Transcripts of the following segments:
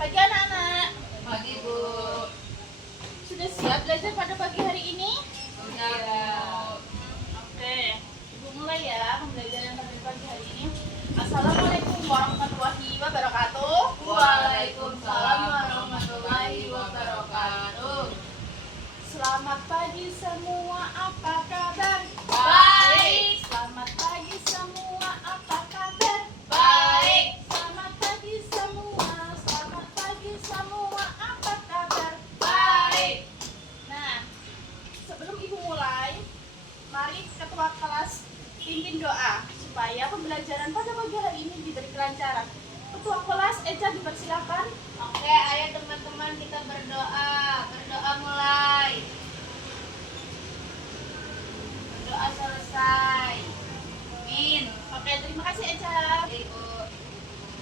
Pagi anak-anak. Pagi Bu. Sudah siap belajar pada pagi hari ini? Sudah. Oke. Ibu mulai ya pembelajaran pada pagi hari ini. Assalamualaikum warahmatullahi wabarakatuh. Waalaikumsalam warahmatullahi wabarakatuh. Selamat pagi semua, apa kabar? Baik. Selamat pagi semua, apa kabar? Baik. Selamat pagi semua, selamat pagi semua, apa kabar? Baik. Nah, sebelum ibu mulai, mari ketua kelas pimpin doa supaya pembelajaran pada pagi hari ini diberi kelancaran. Ketua kelas Eca dipersilakan. Oke, ayo teman-teman kita berdoa. Berdoa mulai. Berdoa selesai. Amin. Oke, terima kasih Eca. Ibu.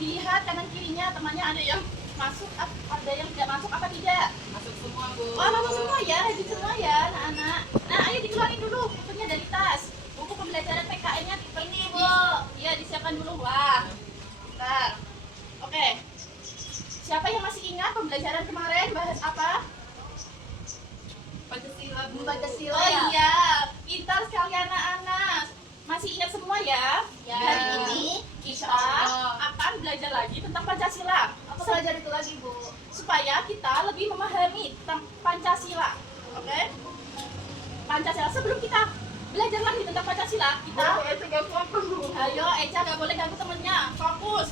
Dilihat kanan kirinya temannya ada yang masuk, ada yang tidak masuk apa tidak? Masuk semua Bu. Oh, masuk semua ya, rajin semua ya anak-anak. Nah, ayo dikeluarin dulu bukunya dari tas. Buku pembelajaran PKN-nya Ini Bu. Iya, disiapkan dulu. Wah. Bentar. Oke. Siapa yang masih ingat pembelajaran kemarin bahas apa? Pancasila Bu. Oh iya, pintar sekali anak-anak. Masih ingat semua ya? Ya. Hari ini kita akan belajar lagi tentang Pancasila. Apa belajar itu lagi Bu? Supaya kita lebih memahami tentang Pancasila. Oke? Pancasila, sebelum kita belajar lagi tentang Pancasila, kita ayo Eca gak boleh ganggu temennya, fokus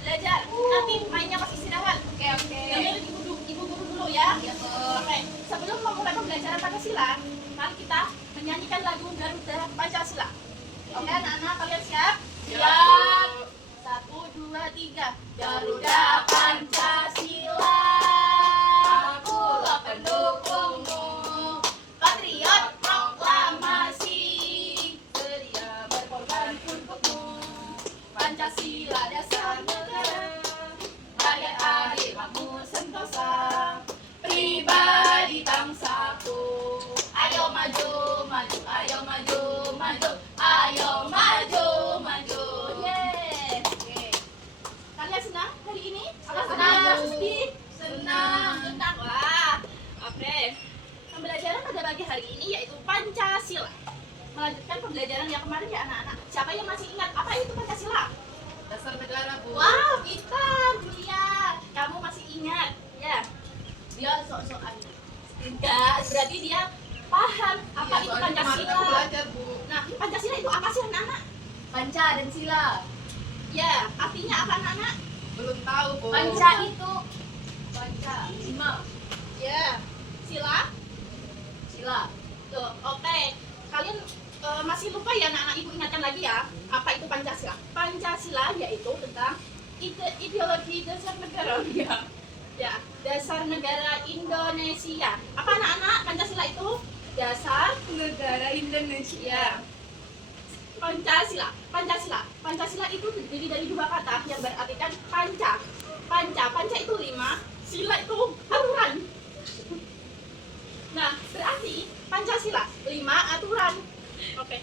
belajar. Nanti mainnya pas istirahat. Oke. Dengerin ibu guru dulu ya. Iya Bu. Oke, sebelum memulai pembelajaran Pancasila, mari kita menyanyikan lagu Garuda Pancasila. Oke anak-anak, kalian siap? Siap. 1, 2, 3. Garuda Pancasila, Akulah pendukungmu. patriot proklamasi, Sedia berkorban untukmu. Pancasila dasar negara, Rakyat adil makmur sentosa. pribadi bangsaku. Ayo maju, maju, ayo maju, maju, ayo maju, maju. Yeay. Oke. Kalian senang hari ini? Apa Senang. senang? Sedih? Senang. Senang. Wah. Oke. Pembelajaran pada pagi hari ini yaitu Pancasila. Melanjutkan pembelajaran yang kemarin ya anak-anak. Siapa yang masih ingat apa itu Pancasila? Dasar negara Bu. Wow, pintar, Julia. Kamu masih ingat? Ya. Dia sok-sokan. Enggak, berarti dia paham apa Iya, itu soalnya kemarin Pancasila. aku belajar Bu. Nah, Pancasila itu apa sih anak-anak? Panca dan sila. Ya, artinya apa anak-anak? Belum tahu Bu. Panca itu Panca. 5. ya, sila. Sila. Tuh, oke. Kalian masih lupa ya anak-anak, ibu ingatkan lagi ya. Apa itu Pancasila? Pancasila yaitu tentang ideologi dasar negara. Ya, dasar negara Indonesia. Apa anak-anak? Pancasila itu dasar Negara Indonesia. Pancasila itu terdiri dari dua kata yang berartikan panca itu 5, sila itu aturan. Nah, berarti Pancasila 5 aturan. Oke.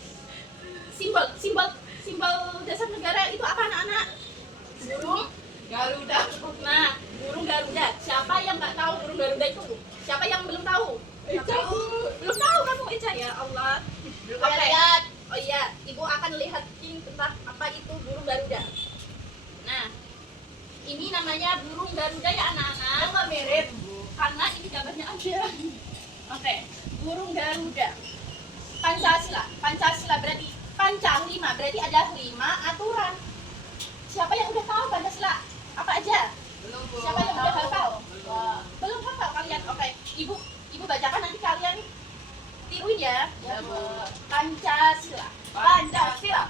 Simbol dasar negara itu apa anak-anak? Burung. Garuda. Nah, burung Garuda. Siapa yang nggak tahu burung Garuda itu? Siapa yang belum tahu? Eca Bu. Belum tahu kamu Eca ya Allah. Belum Oke. lihat. Oh iya, ibu akan lihatin tentang apa itu burung Garuda. Nah, ini namanya burung Garuda ya anak-anak. Nggak mirip Bu. Karena ini gambarnya ada. Oke, burung Garuda. Pancasila berarti panca 5, berarti ada 5 aturan. Siapa yang udah tahu Pancasila? Apa aja? Belum Bu. Siapa yang udah hafal? Belum. Belum hafal kalian? Oke, ibu bacakan nanti kalian tiruin ya. Ya Bu. Pancasila. Pancasila.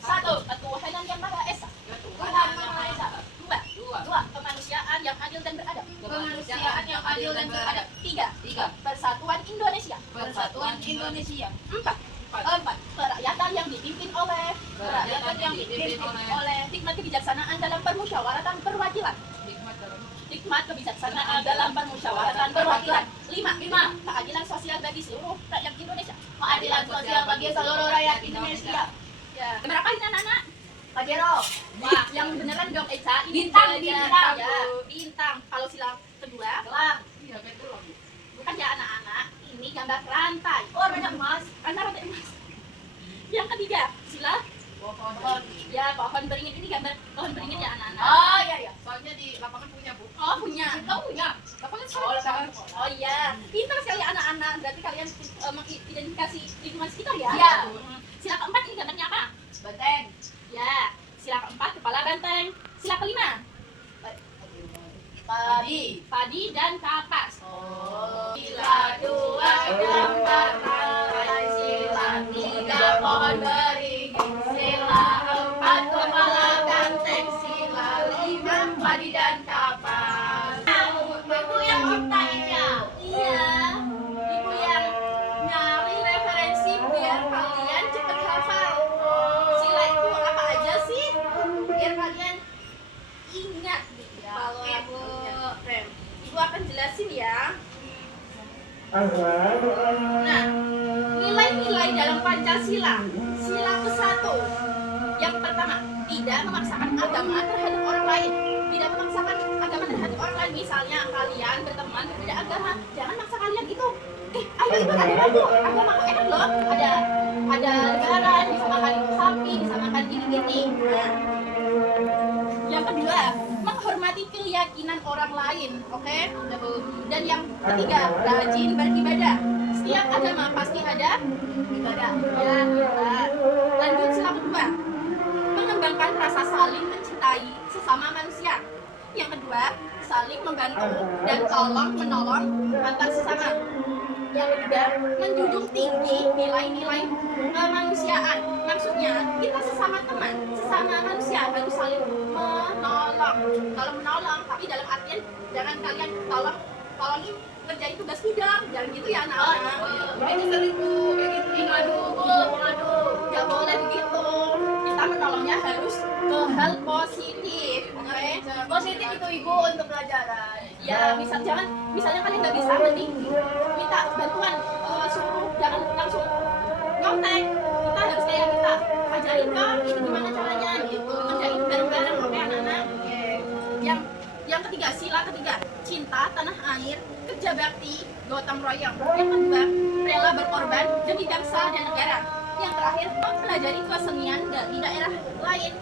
Satu, ketuhanan yang Maha Esa. Tuhan Maha Esa. Dua, kemanusiaan yang adil dan beradab. Kemanusiaan yang adil dan beradab. Tiga, Tiga. persatuan Indonesia. Persatuan Indonesia. Empat, kerakyatan yang dipimpin oleh hikmat kebijaksanaan dalam permusyawaratan perwakilan. Hikmat kebijaksanaan dalam permusyawaratan perwakilan. 5, keadilan sosial bagi seluruh rakyat Indonesia. Keadilan sosial bagi seluruh rakyat Indonesia. Ya. Berapa ini anak-anak? Pajero. Wah, yang beneran dong Eca. Ini Bintang, belajar. bintang, Ya, Bu. bintang. Kalau sila gambar rantai. Oh, banyak emas. Rantai emas. Yang ketiga, sila Pohon. ya pohon beringin. Ini gambar pohon beringin ya anak-anak. Oh, iya iya. Soalnya di lapangan punya, Bu. Oh punya, Kamu punya? Lapangan sekarang. oh iya, pintar sekali anak-anak. Berarti kalian mengidentifikasi lingkungan sekitar ya? Iya. Sila keempat ini gambarnya apa? Banteng. Ya, sila keempat kepala banteng. Sila kelima, Padi. padi dan kapas. Oh. Sila dua gambar rantai, sila tiga pohon beringin, sila empat kepala banteng, sila lima padi dan kapas. Itu yang ciptain ya? Iya, ibu yang nyari referensi biar kalian cepet hafal. Sila itu apa aja sih? Biar kalian ingat gitu. Ya, Kalau oke, Bu. Keren. Ibu akan jelasin ya. Nah, nilai-nilai dalam Pancasila. Sila ke-1. Yang pertama, tidak memaksakan agama terhadap orang lain. Tidak memaksakan agama terhadap orang lain. Misalnya kalian berteman berbeda agama, jangan maksa kalian gitu. Ayo ikut agama aku. Agamaku enak loh. Ada lebaran, bisa makan sapi, bisa makan gini-gini. Nah, yang kedua, menghormati keyakinan orang lain, oke? Dan yang ketiga, rajin beribadah. Setiap agama pasti ada ibadah. Ya, ibadah. Lanjut sila kedua, mengembangkan rasa saling mencintai sesama manusia. Yang kedua, saling membantu dan tolong menolong antar sesama. Yang ketiga, menjunjung tinggi nilai-nilai kemanusiaan. Maksudnya, kita sesama teman, sesama manusia harus saling menolong. Tolong menolong, tapi dalam artian jangan kalian tolongin ngerjain tugas gudang, jangan gitu ya anak-anak. Itu sering, Bu. Kayak gitu. Ngadu, Bu. Ngadu. Gak boleh begitu. Kita menolongnya harus ke hal positif, oke? Positif itu, Ibu, untuk pelajaran. Ya, misalnya kalian nggak bisa mending minta bantuan, suruh jangan langsung nyontek. Kita harus kayak kita ajarin kan ini gimana caranya gitu, kerjain bareng-bareng, oke anak-anak. Yang ketiga, sila ketiga, cinta tanah air, kerja bakti, gotong royong. Yang kedua, rela berkorban demi bangsa dan negara. Yang terakhir, mempelajari kesenian dari daerah lain.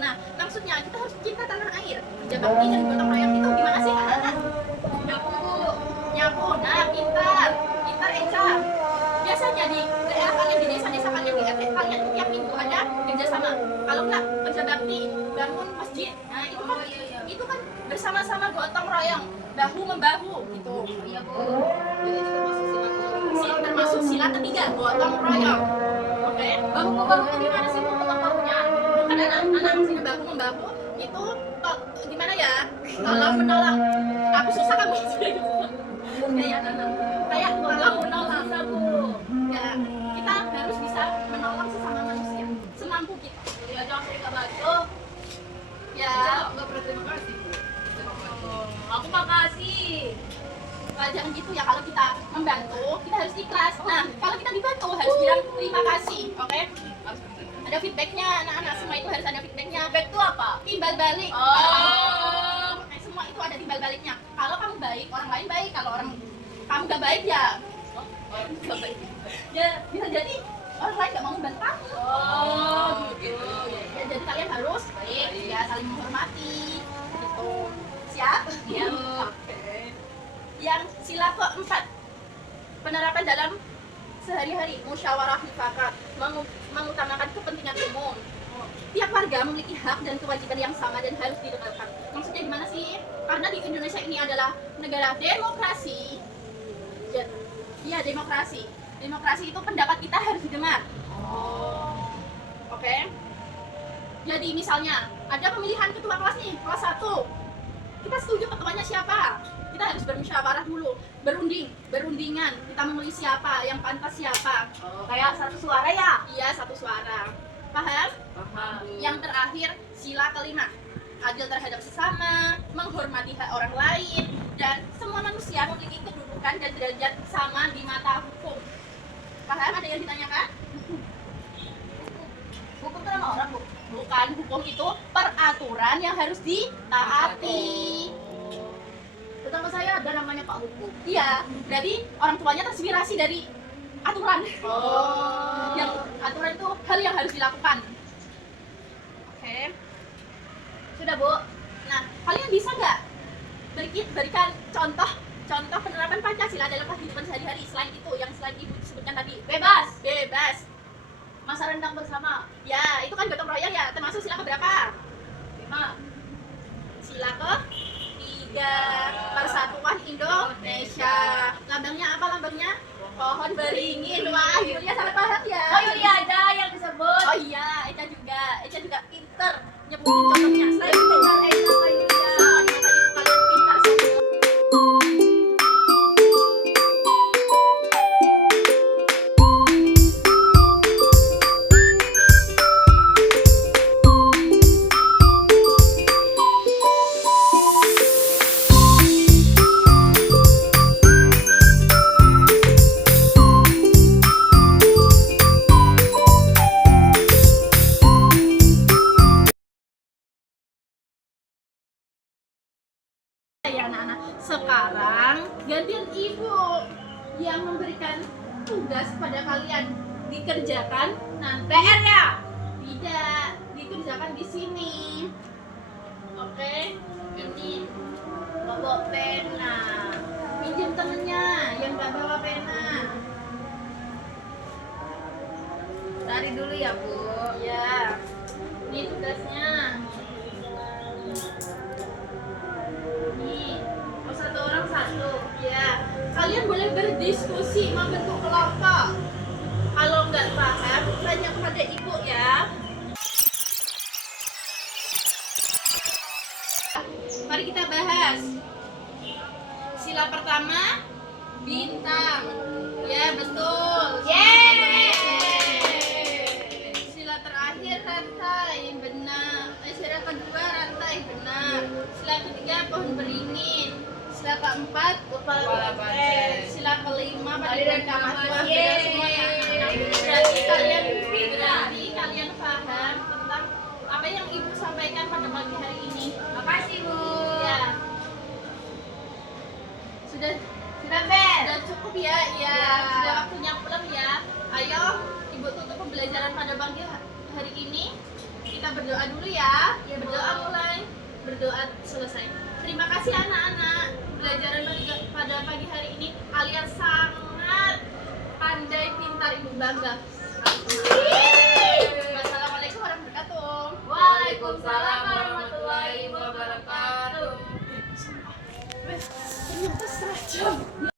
Nah, maksudnya kita harus cinta tanah air, kerja bakti dan gotong royong itu gimana sih anak-anak? Nyapu, nah pintar Eca. Biasanya di daerah kalian, di desa-desa kalian, di RT kalian tiap minggu ada kerjasama. Kalau enggak kerja bakti, bangun masjid. Nah itu kan bersama-sama gotong royong, bahu membahu gitu. Iya, Bu. Jadi itu Termasuk sila ketiga, gotong royong. Oke, bahu membahu itu gimana sih, Bu, membahunya? Bukan anak-anak sini bahu membahu itu gimana ya? Tolong menolong. Aku susah kamu kayak anak-anak. Kayak tolong menolong, Bu. Ya, kita harus bisa menolong sesama manusia semampu kita. Jadi aja saya nggak bantu. Ya, Nggak pernah terima kasih, Bu. Aku makasih. jangan gitu ya. Kalau kita membantu, kita harus ikhlas. Nah, kalau kita dibantu harus bilang terima kasih, oke? Ada feedbacknya, anak-anak semua itu harus ada feedbacknya. Feedback itu apa? Timbal balik. Oh. Semua itu ada timbal baliknya. Kalau kamu baik, orang lain baik. Kalau kamu gak baik ya, Nggak baik. ya bisa jadi orang lain gak mau membantu kamu. Oh, gitu. Ya, jadi kalian harus baik, ya saling menghormati. Gitu. Siap? Iya. Oke. Yang sila keempat, penerapan dalam sehari-hari, musyawarah mufakat, mengutamakan kepentingan umum. Tiap warga memiliki hak dan kewajiban yang sama dan harus didengarkan. Maksudnya gimana sih? Karena di Indonesia ini adalah negara demokrasi. Iya, demokrasi. Demokrasi itu pendapat kita harus didengar. Oke. Jadi misalnya ada pemilihan ketua kelas nih, kelas 1. Kita setuju ketuanya siapa? Kita harus bermusyawarah dulu, berundingan. Kita memilih siapa, yang pantas siapa. Oh, kayak satu suara ya? Iya, satu suara. Paham? Paham. Yang terakhir, sila kelima, adil terhadap sesama, menghormati hak orang lain, dan semua manusia memiliki kedudukan dan derajat sama di mata hukum. Paham? Ada yang ditanyakan? Hukum itu nama orang, Bu. Bukan, hukum itu peraturan yang harus ditaati. Tetangga saya ada namanya Pak Hukum. Iya, berarti orang tuanya terinspirasi dari aturan. Oh. Yang aturan itu hal yang harus dilakukan. Oke. Sudah, Bu. Nah, kalian bisa nggak berikan contoh penerapan Pancasila dalam kehidupan sehari-hari selain itu yang selain ibu sebutkan tadi? Bebas. Bebas. Masa rendang bersama. Ya, itu kan gotong royong ya. Termasuk sila keberapa? 5. Sila ke 3, Persatuan Indonesia. Lambangnya apa lambangnya? Pohon beringin. Wah, Yulia sangat paham ya. Oh, Yulia aja yang disebut. Oh iya, Eca juga pinter nyebutin contohnya. Selain itu, Pintar Eka Kak Yulia. di mata ibu kalian pintar sekali. Ya anak-anak, sekarang gantian ibu yang memberikan tugas pada kalian dikerjakan nanti. PR ya? Tidak, dikerjakan di sini. Oke, ini bawa pena. Pinjam temennya yang gak bawa pena. Cari dulu ya, Bu. Ya, ini tugasnya. Nih, oh, satu orang satu. Ya, kalian boleh berdiskusi membentuk kelompok. Kalau nggak paham, tanya kepada ibu ya. Mari kita bahas. Sila pertama, bintang. Ya, betul. Yeay. Sila terakhir, rantai. Benar. Sila kedua, rantai. Benar. Sila ketiga, pohon beringin. Sila keempat, kepala banteng. Sila kelima, padidan kamar. Wah, benar semua ya anak-anak. Berarti kalian paham tentang apa yang ibu sampaikan pada pagi hari ini. Makasih, Bu. Ya. Sudah Ben. sudah cukup ya, ya. Sudah waktunya pulang ya. Ayo, ibu tutup pembelajaran pada pagi hari ini. Kita berdoa dulu ya. Ya, Bu. Berdoa mulai, berdoa selesai. Terima kasih anak-anak. Pembelajaran pada pagi hari ini kalian sangat pandai, pintar, ibu bangga. Wassalamualaikum warahmatullahi wabarakatuh. Waalaikumsalam warahmatullahi wabarakatuh. Ternyata setengah jam.